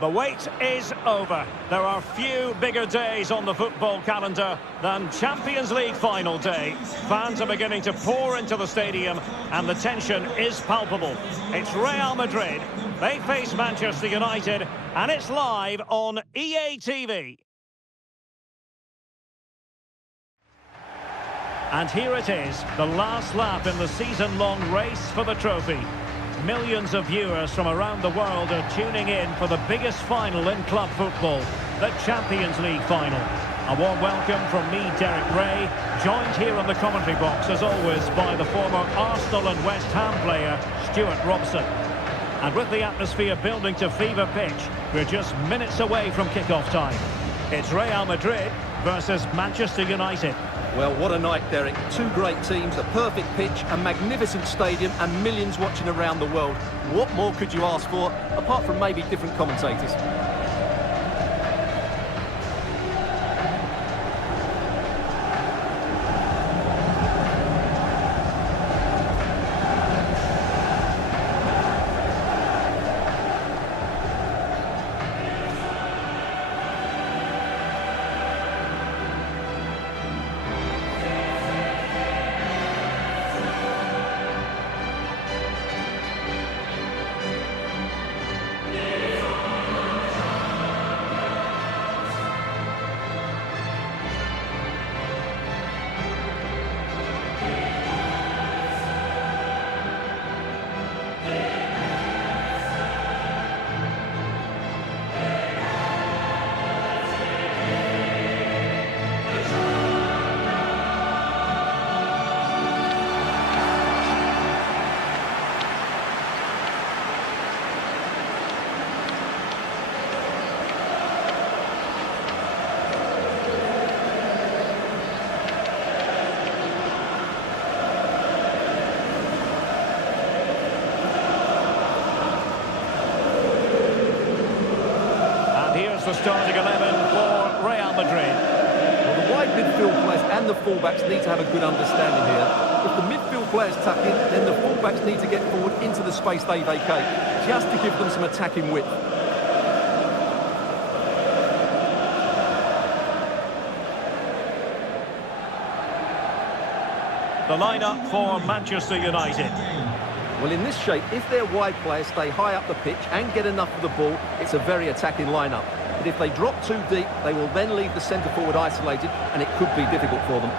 The wait is over. There are few bigger days on the football calendar than Champions League final day. Fans are beginning to pour into the stadium and the tension is palpable. It's Real Madrid. They face Manchester United and it's live on EA TV. And here it is, the last lap in the season-long race for the trophy. Millions of viewers from around the world are tuning in for the biggest final in club football, the Champions League final. A warm welcome from me, Derek Ray, joined here in the commentary box, as always, by the former Arsenal and West Ham player, Stuart Robson. And with the atmosphere building to fever pitch, we're just minutes away from kick-off time. It's Real Madrid versus Manchester United. Well, what a night, Derek. Two great teams, a perfect pitch, a magnificent stadium and millions watching around the world. What more could you ask for, apart from maybe different commentators? The starting 11 for Real Madrid. Well, the wide midfield players and the fullbacks need to have a good understanding here. If the midfield players tuck in, then the fullbacks need to get forward into the space they vacate, just to give them some attacking width. The lineup for Manchester United. Well, in this shape, if their wide players stay high up the pitch and get enough of the ball, it's a very attacking lineup. But if they drop too deep, they will then leave the centre-forward isolated, and it could be difficult for them.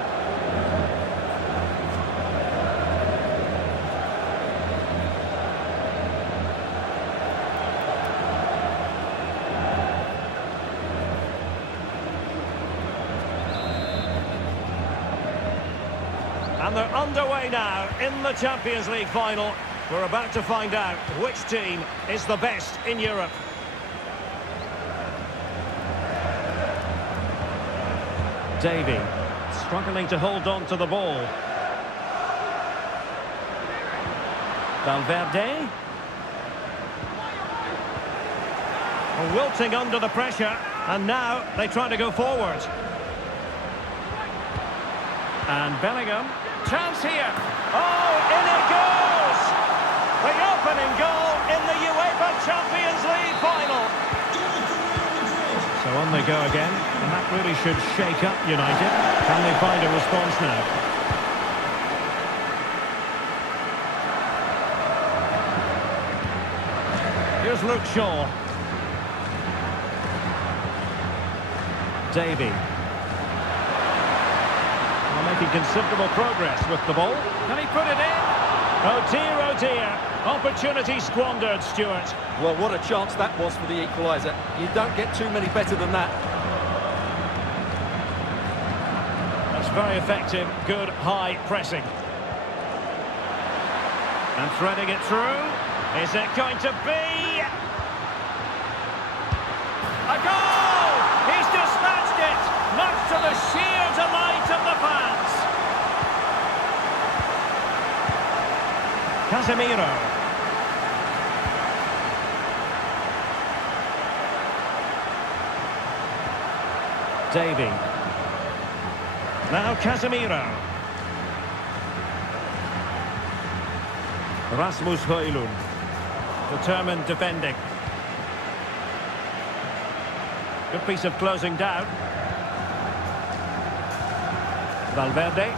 And they're underway now in the Champions League final. We're about to find out which team is the best in Europe. Davy struggling to hold on to the ball. Valverde. Wilting under the pressure, and now they try to go forward. And Bellingham. Chance here. Oh, in it goes! The opening goal in the UEFA Champions League final. So on they go again, and that really should shake up United. Can they find a response now? Here's Luke Shaw. Davy. Making considerable progress with the ball. Can he put it in? Oh dear, oh dear. Opportunity squandered, Stuart. Well, what a chance that was for the equaliser. You don't get too many better than that. That's very effective, good high pressing. And threading it through. Is it going to be a goal? He's dispatched it, much to the sheer delight of the fans. Casemiro. Davy. Now Casemiro. Rasmus Højlund. Determined defending. Good piece of closing down. Valverde.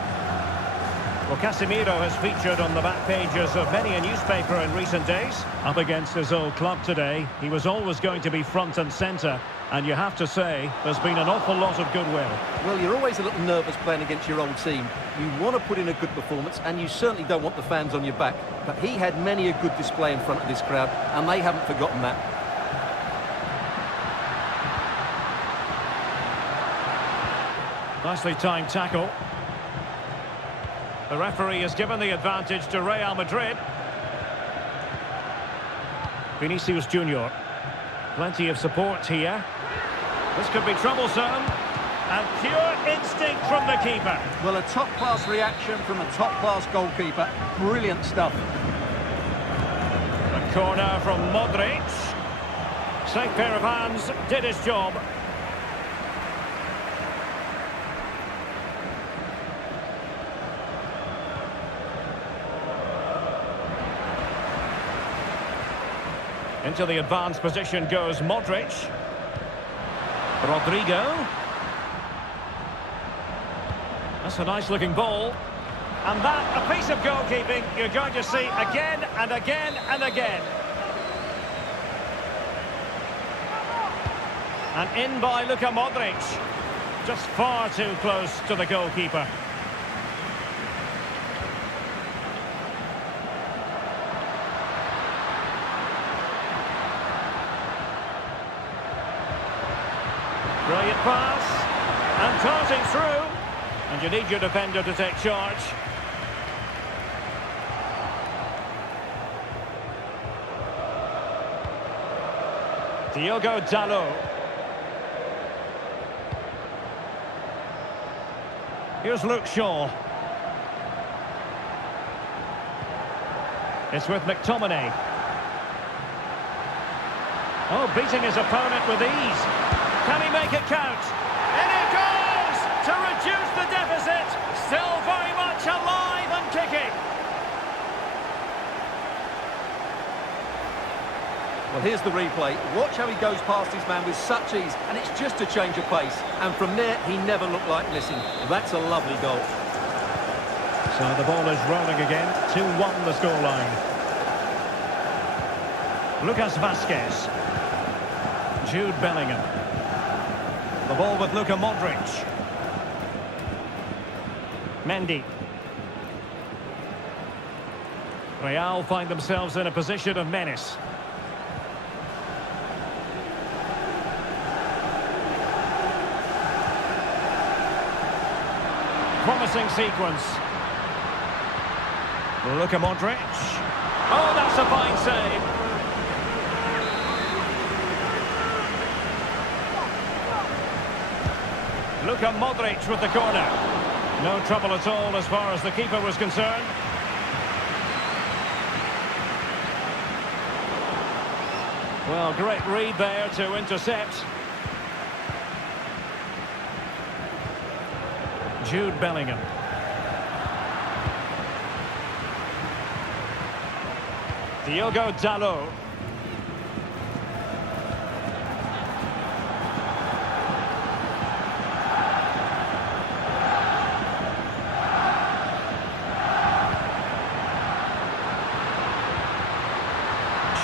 Well, Casemiro has featured on the back pages of many a newspaper in recent days. Up against his old club today, he was always going to be front and centre. And you have to say, there's been an awful lot of goodwill. Well, you're always a little nervous playing against your old team. You want to put in a good performance, and you certainly don't want the fans on your back. But he had many a good display in front of this crowd, and they haven't forgotten that. Nicely timed tackle. The referee has given the advantage to Real Madrid. Vinicius Junior. Plenty of support here. This could be troublesome. And pure instinct from the keeper. Well, a top-class reaction from a top-class goalkeeper. Brilliant stuff. A corner from Modric. Safe pair of hands, did his job. Into the advanced position goes Modric. Rodrigo. That's a nice-looking ball. And that, a piece of goalkeeping you're going to see again and again and again. And in by Luka Modric. Just far too close to the goalkeeper. Brilliant pass, and darting through, and you need your defender to take charge. Diogo Dalot. Here's Luke Shaw. It's with McTominay. Oh, beating his opponent with ease. Can he make it count? In it goes to reduce the deficit. Still very much alive and kicking. Well, here's the replay. Watch how he goes past his man with such ease, and it's just a change of pace. And from there, he never looked like missing. That's a lovely goal. So the ball is rolling again. 2-1 the scoreline. Lucas Vazquez. Jude Bellingham. The ball with Luka Modric. Mendy. Real find themselves in a position of menace. Promising sequence. Luka Modric. Oh, that's a fine save. Luka Modric with the corner. No trouble at all as far as the keeper was concerned. Well, great read there to intercept. Jude Bellingham. Diogo Dalot.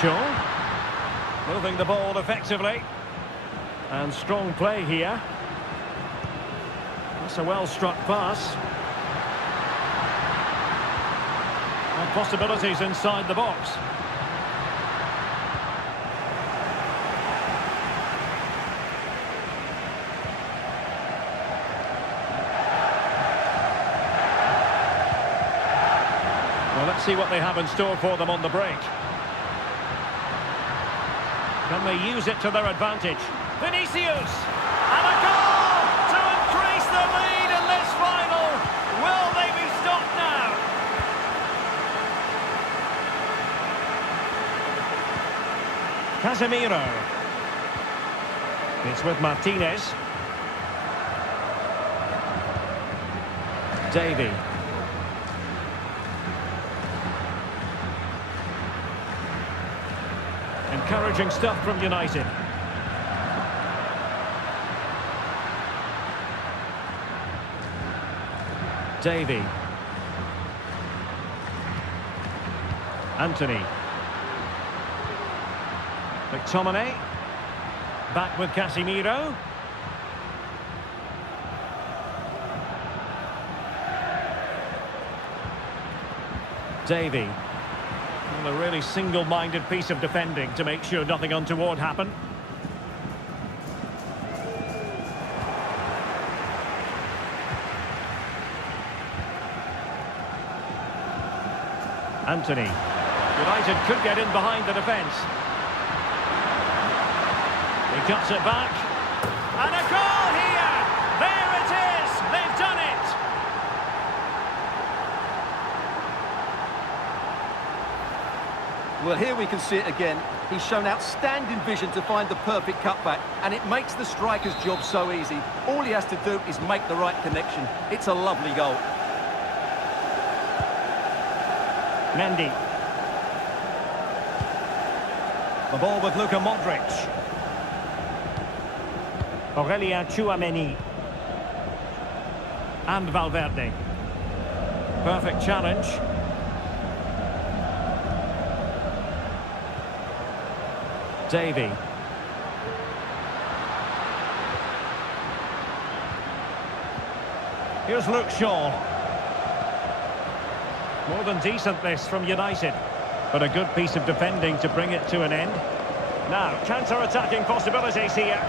Shaw. Moving the ball effectively. And strong play here. That's a well-struck pass. And possibilities inside the box. Well, let's see what they have in store for them on the break. Can they use it to their advantage? Vinicius! And a goal to increase the lead in this final. Will they be stopped now? Casemiro. It's with Martinez. Davy. Encouraging stuff from United. Davy. Anthony. McTominay. Back with Casemiro. Davy. Well, a really single-minded piece of defending to make sure nothing untoward happened. Anthony. United could get in behind the defence. He cuts it back. And a goal here! There it is! They've done it! Well, here we can see it again. He's shown outstanding vision to find the perfect cutback, and it makes the striker's job so easy. All he has to do is make the right connection. It's a lovely goal. Mendy. The ball with Luka Modric. Aurelien Tchouameni. And Valverde. Perfect challenge. Davy. Here's Luke Shaw. More than decent this from United, but a good piece of defending to bring it to an end. Now, counter-attacking possibilities here.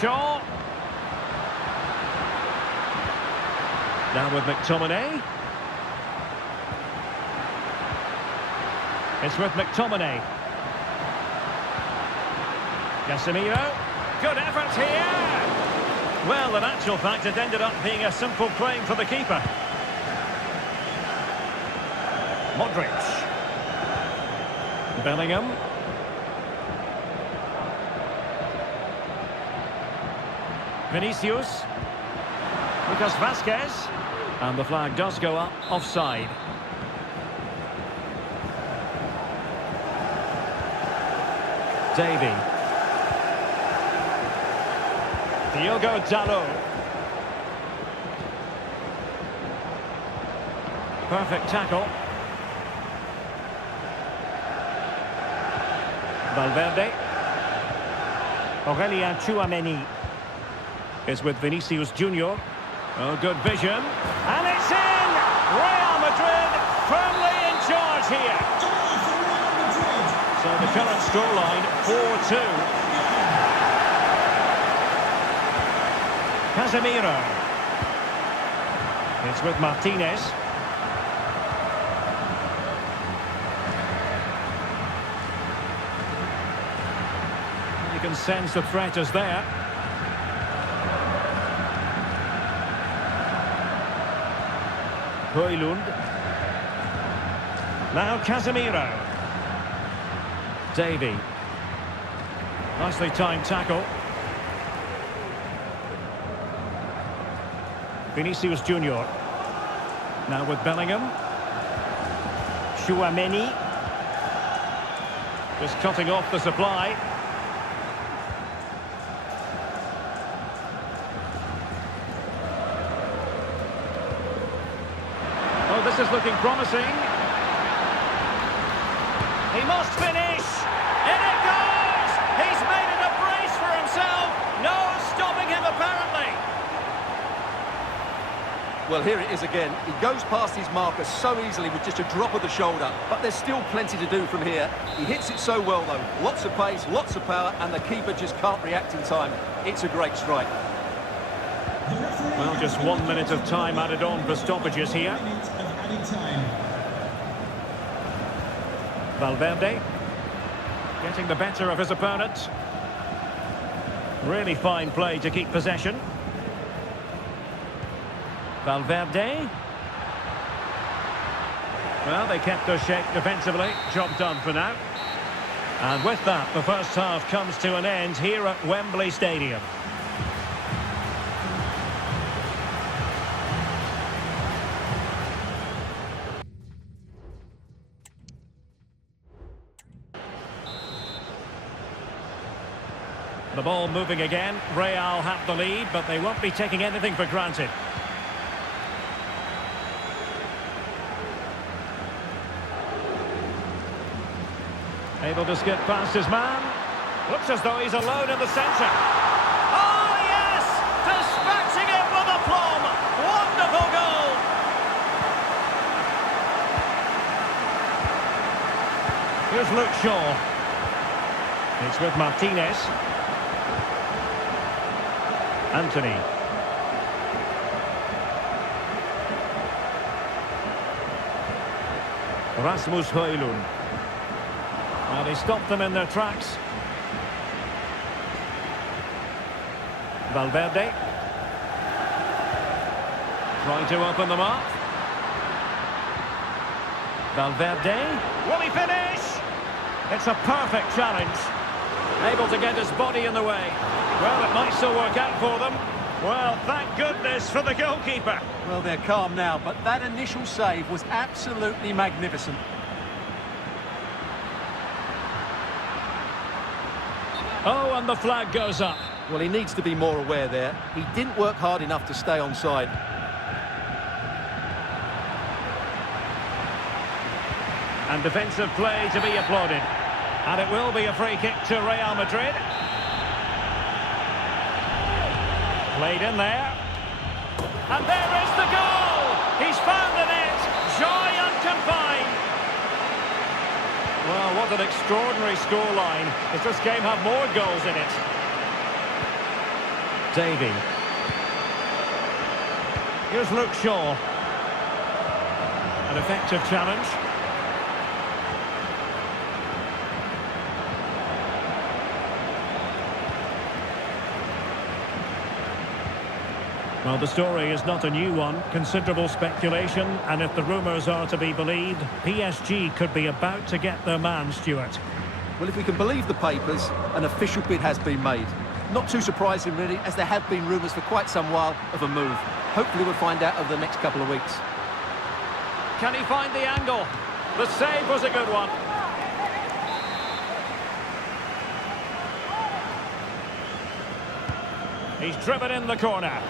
Shaw. Now with McTominay. It's with McTominay. Casemiro. Good effort here. Well, in actual fact, it ended up being a simple claim for the keeper. Modric. Bellingham. Vinicius. Lucas Vazquez. And the flag does go up offside. Davy. Diogo Dalot. Perfect tackle. Valverde. Aurelien Tchouameni is with Vinicius Junior. Oh, good vision. And it's in! Real Madrid firmly in charge here. So the current scoreline, 4-2. Casemiro. It's with Martinez. You can sense the threat is there. Højlund. Now Casemiro. Davy. Nicely timed tackle. Vinicius Junior. Now with Bellingham. Tchouameni. Just cutting off the supply. Oh, this is looking promising. He must finish. In it goes. He's made it a brace for himself. No stopping him, apparently. Well, here it is again. He goes past his marker so easily with just a drop of the shoulder. But there's still plenty to do from here. He hits it so well, though. Lots of pace, lots of power, and the keeper just can't react in time. It's a great strike. Well, just 1 minute of time added on for stoppages here. Valverde getting the better of his opponent. Really fine play to keep possession. Valverde. Well, they kept their shape defensively. Job done for now. And with that, the first half comes to an end here at Wembley Stadium. The ball moving again. Real have the lead, but they won't be taking anything for granted. Able to skip past his man. Looks as though he's alone in the centre. Oh, yes! Dispatching it with aplomb. Wonderful goal. Here's Luke Shaw. It's with Martinez. Anthony. Rasmus Højlund. Well, he stopped them in their tracks. Valverde. Trying to open them up. Valverde. Will he finish? It's a perfect challenge. Able to get his body in the way. Well, it might still work out for them. Well, thank goodness for the goalkeeper. Well, they're calm now, but that initial save was absolutely magnificent. Oh, and the flag goes up. Well, he needs to be more aware there. He didn't work hard enough to stay onside. And defensive play to be applauded. And it will be a free kick to Real Madrid. Played in there. And there is the goal! He's found the net. Joy unconfined. Well, what an extraordinary scoreline. Does this game have more goals in it? Davy. Here's Luke Shaw. An effective challenge. Well, the story is not a new one. Considerable speculation, and if the rumours are to be believed, PSG could be about to get their man, Stuart. Well, if we can believe the papers, an official bid has been made. Not too surprising, really, as there have been rumours for quite some while of a move. Hopefully we'll find out over the next couple of weeks. Can he find the angle? The save was a good one. He's driven in the corner.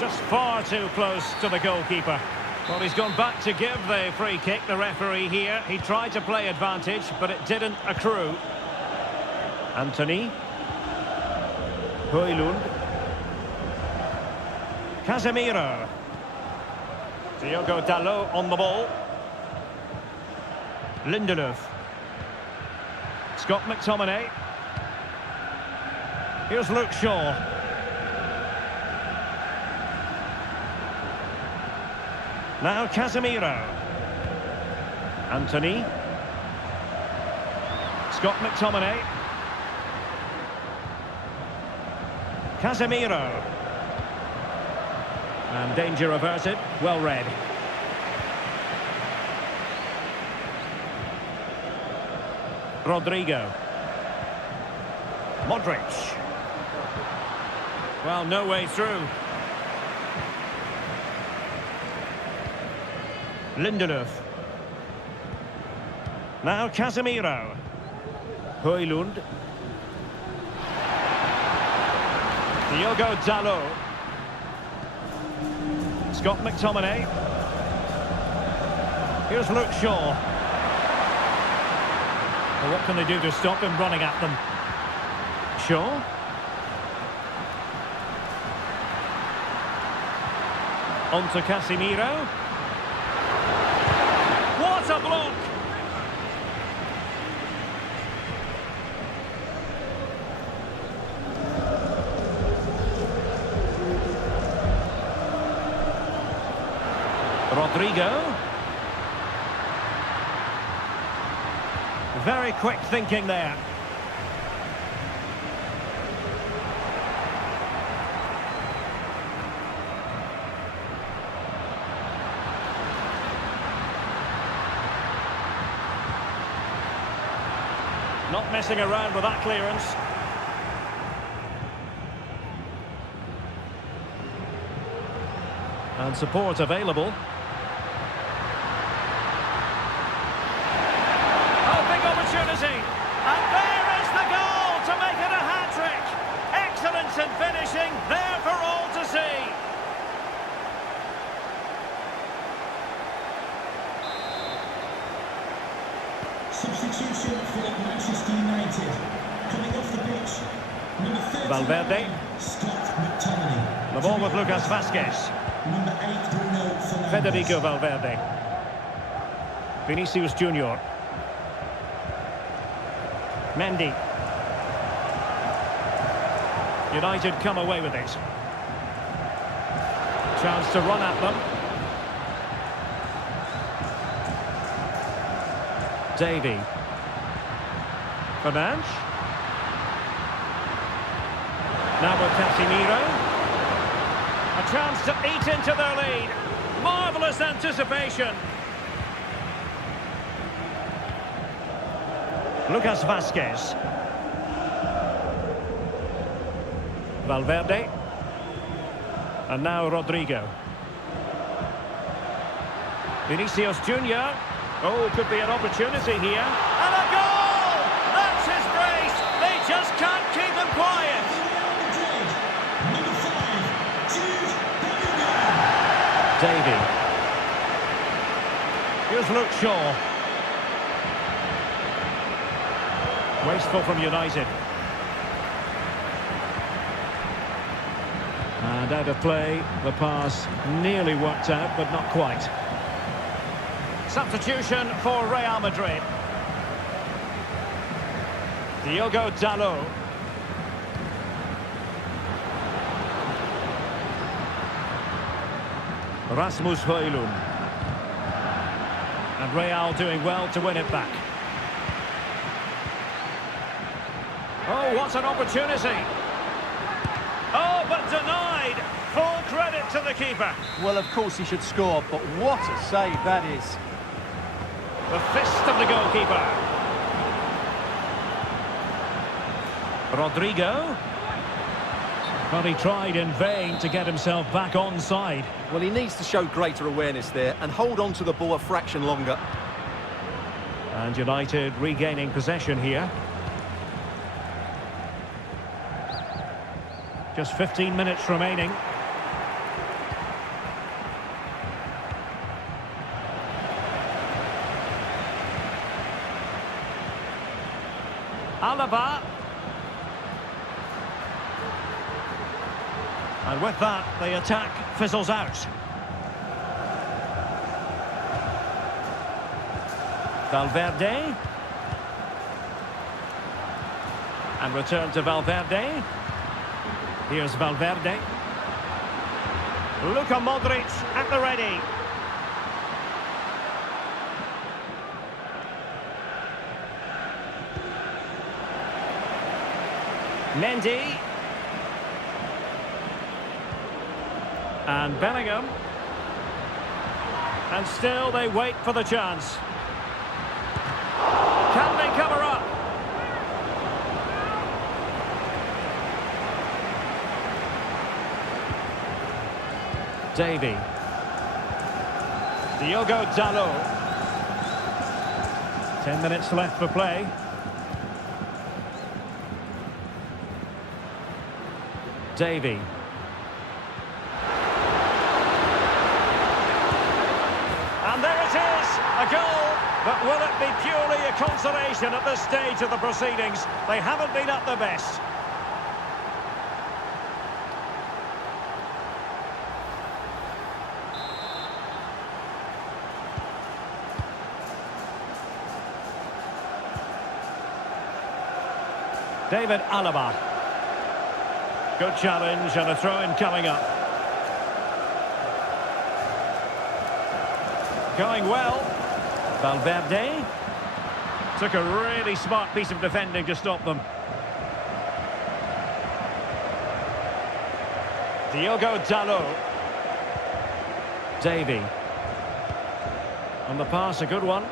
Just far too close to the goalkeeper. Well, he's gone back to give the free kick, the referee here. He tried to play advantage, but it didn't accrue. Anthony. Højlund. Casemiro. Diogo Dalot on the ball. Lindelöf. Scott McTominay. Here's Luke Shaw. Now Casemiro. Anthony. Scott McTominay. Casemiro. And danger averted. Well read. Rodrigo. Modric. Well, no way through. Lindelöf. Now Casemiro. Højlund. Diogo Dalot. Scott McTominay. Here's Luke Shaw. Well, what can they do to stop him running at them? Shaw. On to Casemiro. What a block! Rodrigo. Very quick thinking there. Not messing around with that clearance. And support available. Oh, big opportunity. And there is the goal to make it a hat-trick. Substitution for Manchester United. Coming off the pitch, number 30, Valverde. Scott McTominay. The ball with Lucas Vázquez. Number 8, Bruno Fernandes. Federico Valverde. Vinicius Junior. Mendy. United come away with it. Chance to run at them. Davy. Fernandes. Now with Casemiro. A chance to eat into their lead. Marvellous anticipation. Lucas Vázquez. Valverde. And now Rodrigo. Vinicius Junior. Oh, could be an opportunity here. And a goal! That's his brace. They just can't keep him quiet. Number 5, Jude Bellingham. Davy. Here's Luke Shaw. Wasteful from United. And out of play, the pass nearly worked out, but not quite. Substitution for Real Madrid. Diogo Dalot. Rasmus Højlund. And Real doing well to win it back. Oh, what an opportunity. Oh, but denied. Full credit to the keeper. Well, of course he should score, but what a save that is. The fist of the goalkeeper. Rodrigo. But he tried in vain to get himself back onside. Well, he needs to show greater awareness there and hold on to the ball a fraction longer. And United regaining possession here. Just 15 minutes remaining. Alaba. And with that, the attack fizzles out. Valverde. And return to Valverde. Here's Valverde. Luka Modric at the ready. Mendy. And Bellingham. And still they wait for the chance. Can they cover up? Davy. Diogo Dalot. 10 minutes left for play. Davy. And there it is, a goal. But will it be purely a consolation at this stage of the proceedings? They haven't been at their best. David Alaba. Good challenge and a throw-in coming up. Going well. Valverde. Took a really smart piece of defending to stop them. Diogo Dalot. Davy. On the pass, a good one.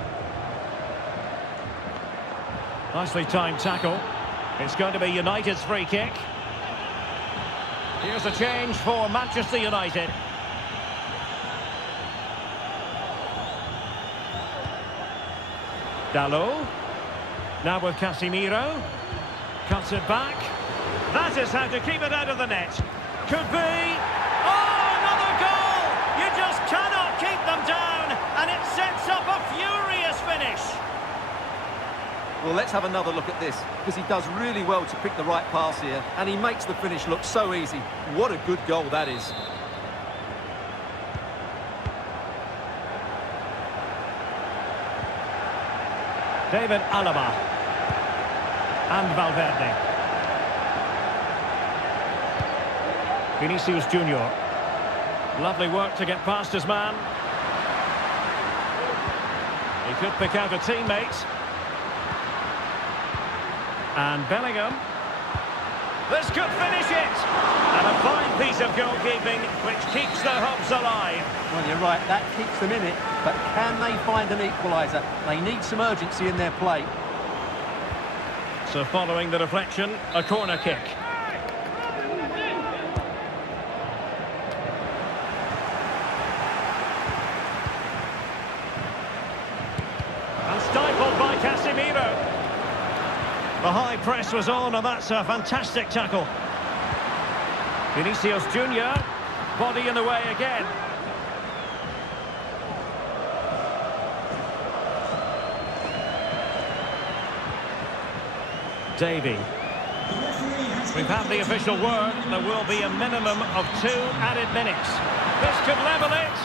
Nicely timed tackle. It's going to be United's free kick. Here's a change for Manchester United. Dalot. Now with Casemiro. Cuts it back. That is how to keep it out of the net. Could be. Oh, another goal! You just cannot keep them down, and it sets up a furious finish. Well, let's have another look at this, because he does really well to pick the right pass here, and he makes the finish look so easy. What a good goal that is. David Alaba. And Valverde. Vinicius Junior. Lovely work to get past his man. He could pick out a teammate. And Bellingham. This could finish it! And a fine piece of goalkeeping which keeps their hopes alive. Well, you're right, that keeps them in it. But can they find an equaliser? They need some urgency in their play. So following the deflection, a corner kick. And stifled by Casemiro. The high press was on, and that's a fantastic tackle. Vinicius Junior, body in the way again. Davy. We've had the official word. There will be a minimum of 2 added minutes. This could level it.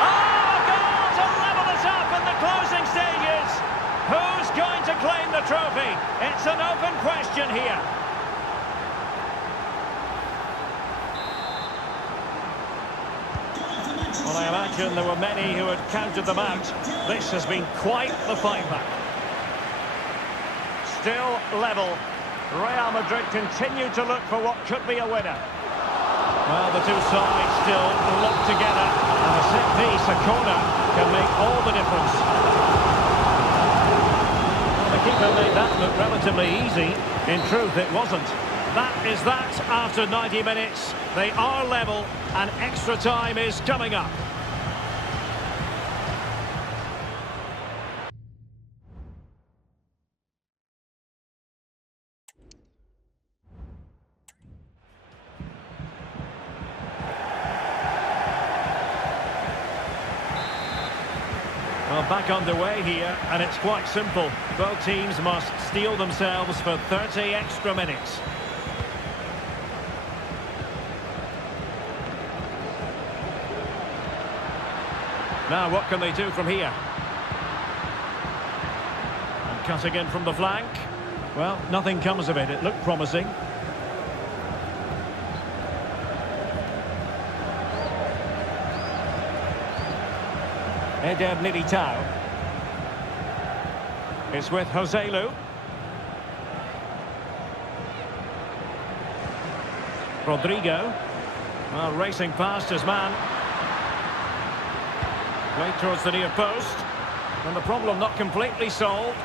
Oh, a goal to level us up in the closing stages. Who's going to claim the trophy? It's an open question here. Well, I imagine there were many who had counted them out. This has been quite the fight-back. Still level. Real Madrid continue to look for what could be a winner. Well, the two sides still locked together. And a set piece, a corner, can make all the difference. Well, the keeper made that look relatively easy. In truth, it wasn't. That is that after 90 minutes. They are level, and extra time is coming up. Well, back underway here, and it's quite simple. Both teams must steel themselves for 30 extra minutes. Now, what can they do from here? And cutting in from the flank. Well, nothing comes of it. It looked promising. Eder Militao. It's with Joselu. Rodrigo. Well, racing past his man. Right towards the near post. And the problem not completely solved.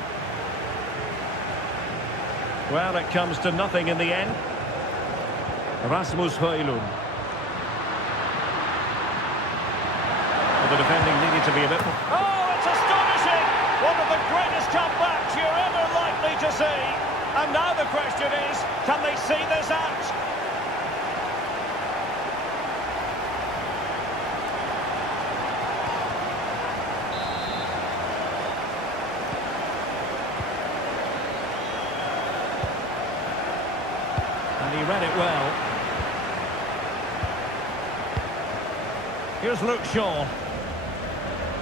Well, it comes to nothing in the end. Rasmus Højlund. The defending needed to be a bit more... Oh, it's astonishing! One of the greatest comebacks you're ever likely to see. And now the question is, can they see this out? And he read it well. Here's Luke Shaw.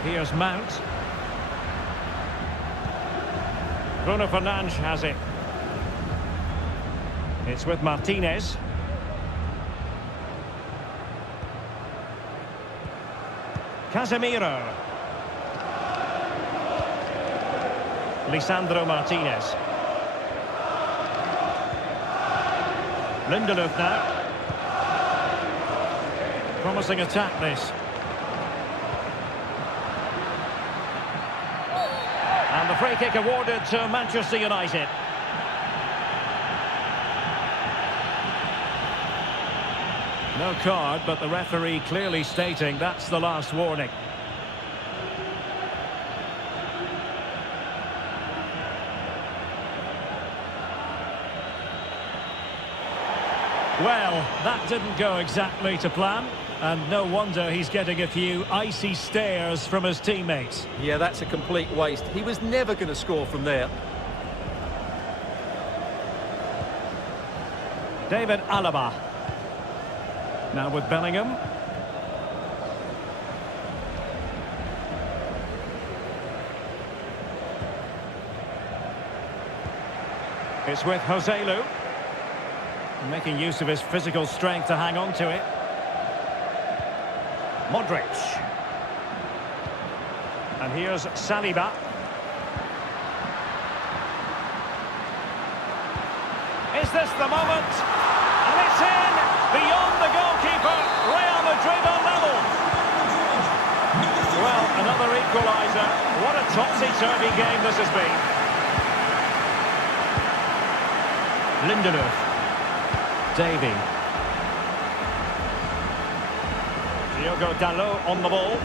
Here's Mount. Bruno Fernandes has it. It's with Martinez. Casemiro. Lisandro Martinez. Lindelof now. Promising attack this. And the free kick awarded to Manchester United. No card, but the referee clearly stating that's the last warning. Well, that didn't go exactly to plan. And no wonder he's getting a few icy stares from his teammates. Yeah, that's a complete waste. He was never going to score from there. David Alaba. Now with Bellingham. It's with Joselu. Making use of his physical strength to hang on to it. Modric. And here's Saliba. Is this the moment? And it's in! Beyond the goalkeeper. Real Madrid on level. Well, another equaliser. What a topsy-turvy game this has been. Lindelöf. Davy. Diogo Dalot on the ball.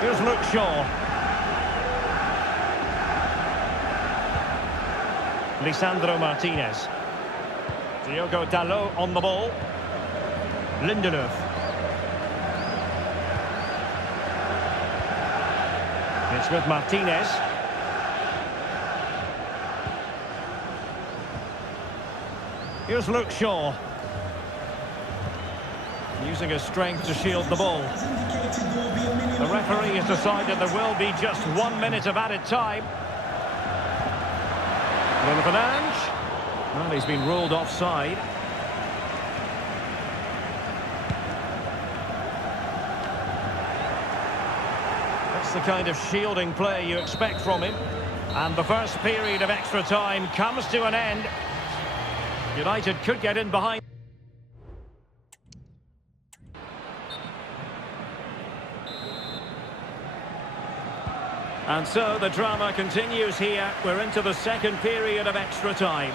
Here's Luke Shaw. Lisandro Martinez. Diogo Dalot on the ball. Lindelöf. It's with Martinez. Here's Luke Shaw. Using his strength to shield the ball. The referee has decided there will be just 1 minute of added time. Bruno Fernandes. Well, he's been ruled offside. That's the kind of shielding play you expect from him. And the first period of extra time comes to an end. United could get in behind. And so the drama continues here. We're into the second period of extra time.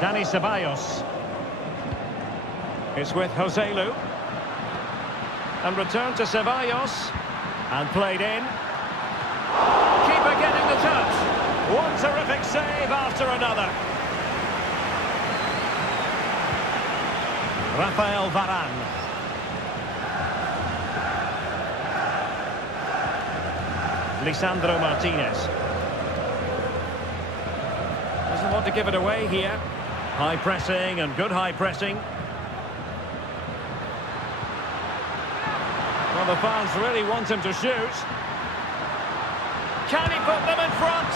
Dani Ceballos. It's with Joselu. And returned to Ceballos. And played in. Keeper getting the touch. One terrific save after another. Rafael Varane. Lisandro Martinez. Doesn't want to give it away here. High pressing and good high pressing. Well, the fans really want him to shoot. Can he put them in front?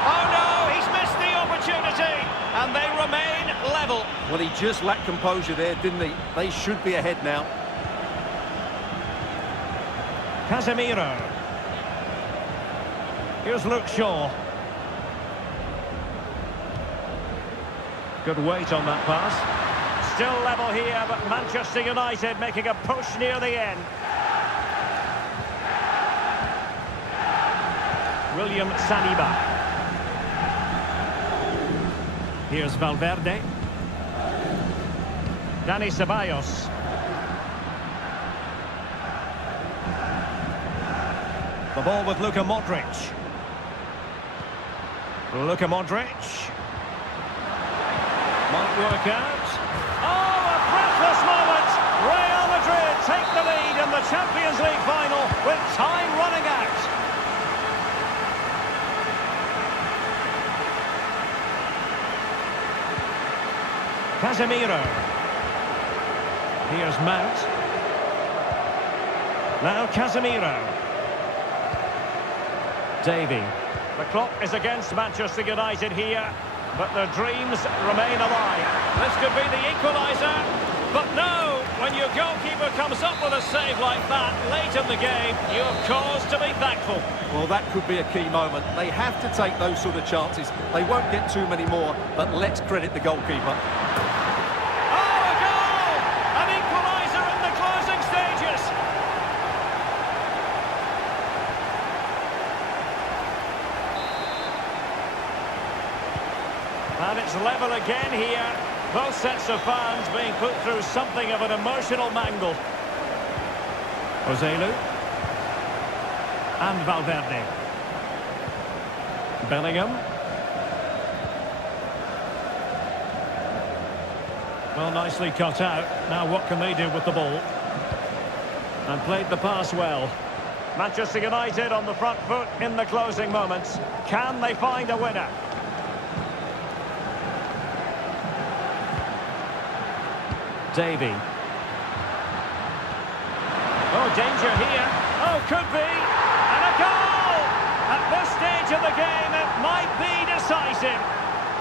Oh no, he's missed the opportunity. And they remain level. Well, he just lacked composure there, didn't he? They should be ahead now. Casemiro. Here's Luke Shaw. Good weight on that pass. Still level here, but Manchester United making a push near the end. William Saliba. Here's Valverde. Dani Ceballos. The ball with Luka Modric. Luka Modric. Might work out. Oh, a breathless moment! Real Madrid take the lead in the Champions League final with time running out. Casemiro. Here's Mount. Now Casemiro. Davy. The clock is against Manchester United here, but their dreams remain alive. This could be the equaliser, but no! When your goalkeeper comes up with a save like that late in the game, you have cause to be thankful. Well, that could be a key moment. They have to take those sort of chances. They won't get too many more, but let's credit the goalkeeper. And it's level again here. Both sets of fans being put through something of an emotional mangle. Joselu. And Valverde. Bellingham. Well, nicely cut out. Now what can they do with the ball? And played the pass well. Manchester United on the front foot in the closing moments. Can they find a winner? Davy. Oh, danger here. Oh, could be. And a goal! At this stage of the game, it might be decisive.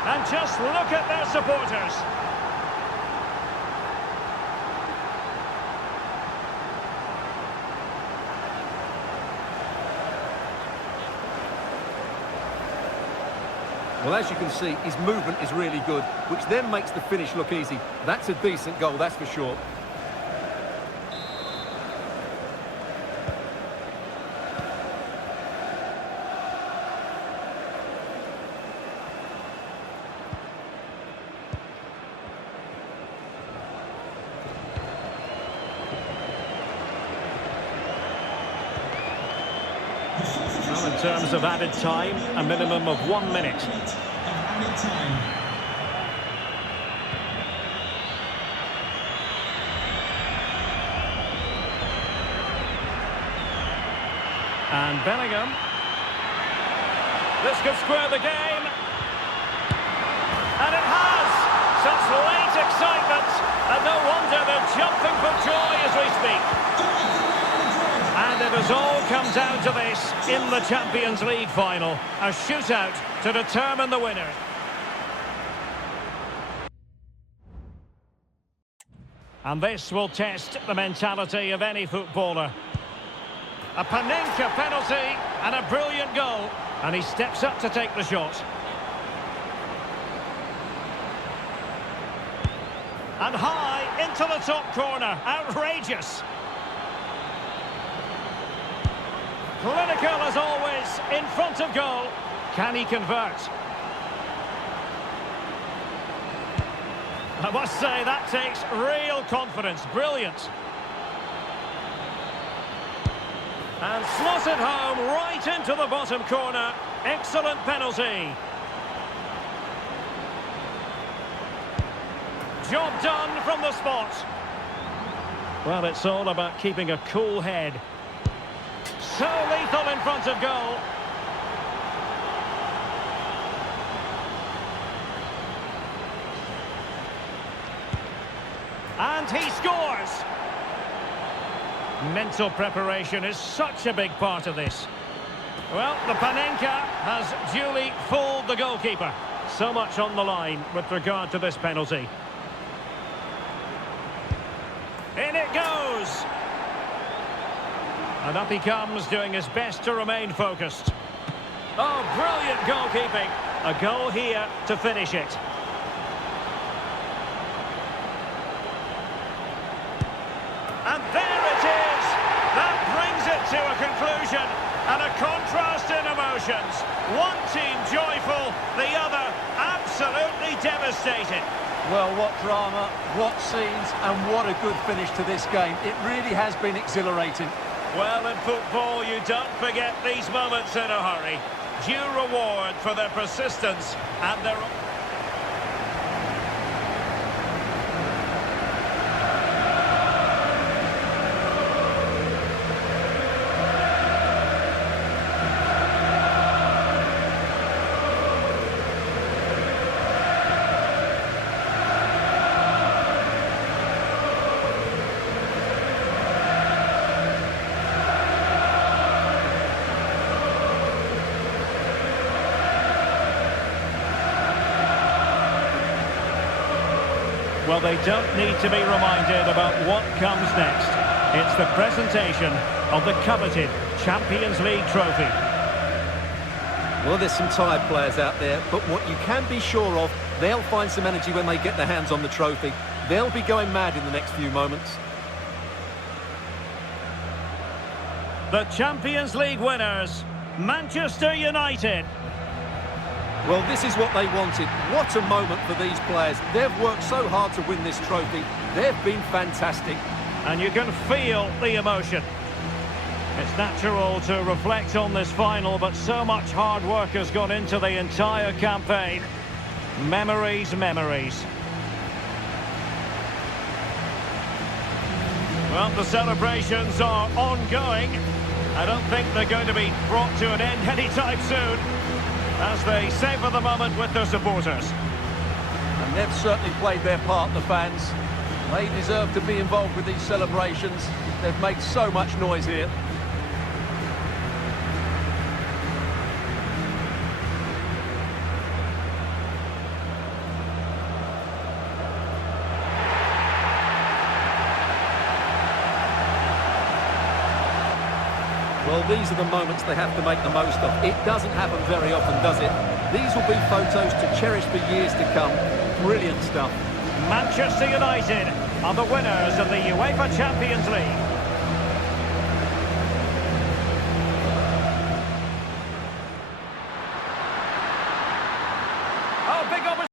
And just look at their supporters. Well, as you can see, his movement is really good, which then makes the finish look easy. That's a decent goal, that's for sure. Well, in terms of added time, a minimum of 1 minute. Added time. And Bellingham. This could square the game. And it has! Such late excitement. And no wonder they're jumping for joy as we speak. And it has all come down to this in the Champions League final. A shootout to determine the winner. And this will test the mentality of any footballer. A Panenka penalty and a brilliant goal. And he steps up to take the shot. And high into the top corner. Outrageous. Clinical as always, in front of goal. Can he convert? I must say, that takes real confidence. Brilliant. And slotted home right into the bottom corner. Excellent penalty. Job done from the spot. Well, it's all about keeping a cool head. So lethal in front of goal. And he scores. Mental preparation is such a big part of this. Well, the Panenka has duly fooled the goalkeeper. So much on the line with regard to this penalty. In it goes. And up he comes, doing his best to remain focused. Oh, brilliant goalkeeping. A goal here to finish it. And there it is. That brings it to a conclusion. And a contrast in emotions. One team joyful, the other absolutely devastated. Well, what drama, what scenes, and what a good finish to this game. It really has been exhilarating. Well, in football, you don't forget these moments in a hurry. Due reward for their persistence and their... Well, they don't need to be reminded about what comes next. It's the presentation of the coveted Champions League trophy. Well, there's some tired players out there, but what you can be sure of, they'll find some energy when they get their hands on the trophy. They'll be going mad in the next few moments. The Champions League winners, Manchester United. Well, this is what they wanted. What a moment for these players. They've worked so hard to win this trophy. They've been fantastic. And you can feel the emotion. It's natural to reflect on this final, but so much hard work has gone into the entire campaign. Memories, memories. Well, the celebrations are ongoing. I don't think they're going to be brought to an end anytime soon, as they savour the moment with their supporters. And they've certainly played their part, the fans. They deserve to be involved with these celebrations. They've made so much noise here. Well, these are the moments they have to make the most of. It doesn't happen very often, does it? These will be photos to cherish for years to come. Brilliant stuff. Manchester United are the winners of the UEFA Champions League.